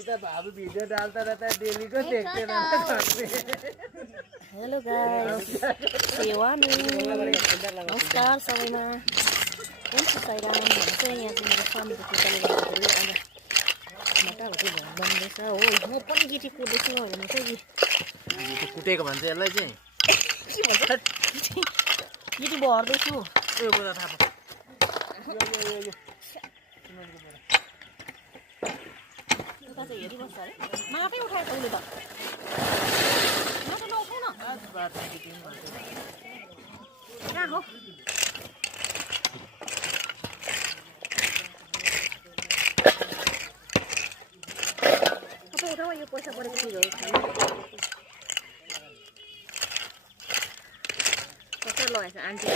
इधर बाबू वीडियो डालता रहता है डेली को देखते रहते हैं। हेलो गाइस सेवानु नमस्कार सबैमा हुन्छ साइराम भन्छ यहाँ चाहिँ मेरो स्वामीको खुट्टाले गर्दाखेरि अहिले मोटाभटी बन्दैछ हो म पनि गिटी कुट्दैछु भने चाहिँ गिटी कुटेको भन्छ यसलाई चाहिँ के भन्छ गिटी भर्दैछु यो कुरा थाहा पाऊ उता चाहिँ हेरिबस्छ अरे माटै उठाएको उसले त माटो नउठाउ न कहाँ हो उठाउ यो पैसा परेको चिजहरू कसरी लगाएछ आन्टी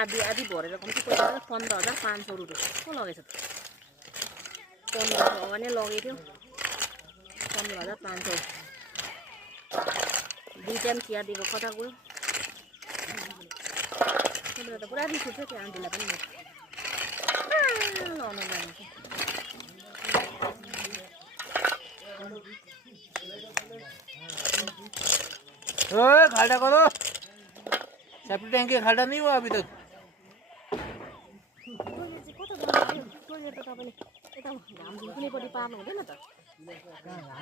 आधी आधी भरेर कम्ती पैसा 15,500 रुपियाँ को लगेछ त 1500 भने लगेको थियो 15,500 दुई टाइम चिया दिएको कता गयो त्यसले त पुरा रिस उठ्यो त्यो आन्टीलाई पनि लगाउनु जानु ओए खाल्डा करो सेफ्टी टैंक के खाल्डा नहीं हुआ अभी तक टोइलेट त तपाईँले यता घाम झुल्किनेपट्टि पार्नु हुँदैन त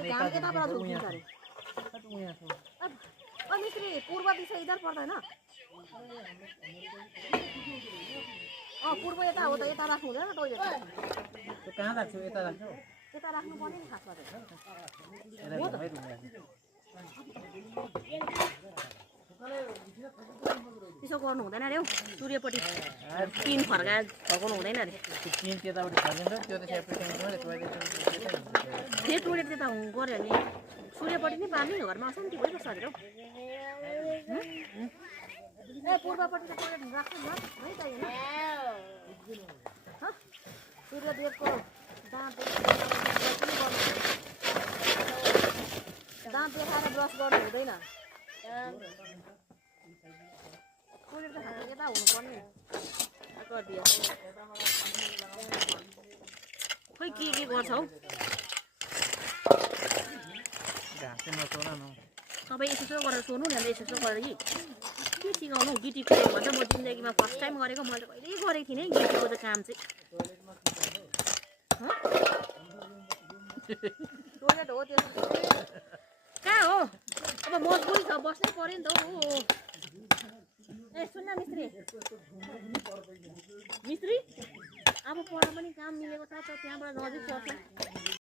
घाम यताबाट झुल्किन्छ अरे मिस्त्री पूर्व दिशा इधर पर्दैन पूर्व यता हो त यता राख्नु हुँदैन टोइलेट तो कहाँ राख्छौ यता राख्छौ यता राख्नु पर्ने नि खासमा त्यसो गर्नु हुँदैन अरे हौ सूर्यपट्टि पिन फर्काउनु हुँदैन अरे पिन त्यतापट्टि फर्किन्छ त्यो त सेफ्टी ट्याङ्कमा फेरि टोइलेट त्यता गऱ्यो भने सूर्यपट्टि नै पार्ने घरमा अशान्ति भइबस्छ अरे हौ ए पूर्वपट्टि त टोइलेट राख्नु न है त होइन सूर्यदेवको दाँत देखाएर ब्रस गर्नु हुँदैन टोइलेट त यता हुनुपर्ने गरिदियो खोइ के गर्छ हौ तपाईँ यसो गरेर सोध्नु नि अन्त यसो गरेर के सिकाउनु गिटी कुटेको भन्छ म जिन्दगीमा फर्स्ट टाइम गरेको मैले कहिल्यै गरेको थिइनँ है गिटीको त काम चाहिँ टोइलेट हो त्यो कहाँ हो अब मजबुरी छ बस्नै पर्यो नि त हौ ए सुन्न मिस्त्री अब पर पनि काम मिलेको छ त्यहाँबाट नजिक पर्छ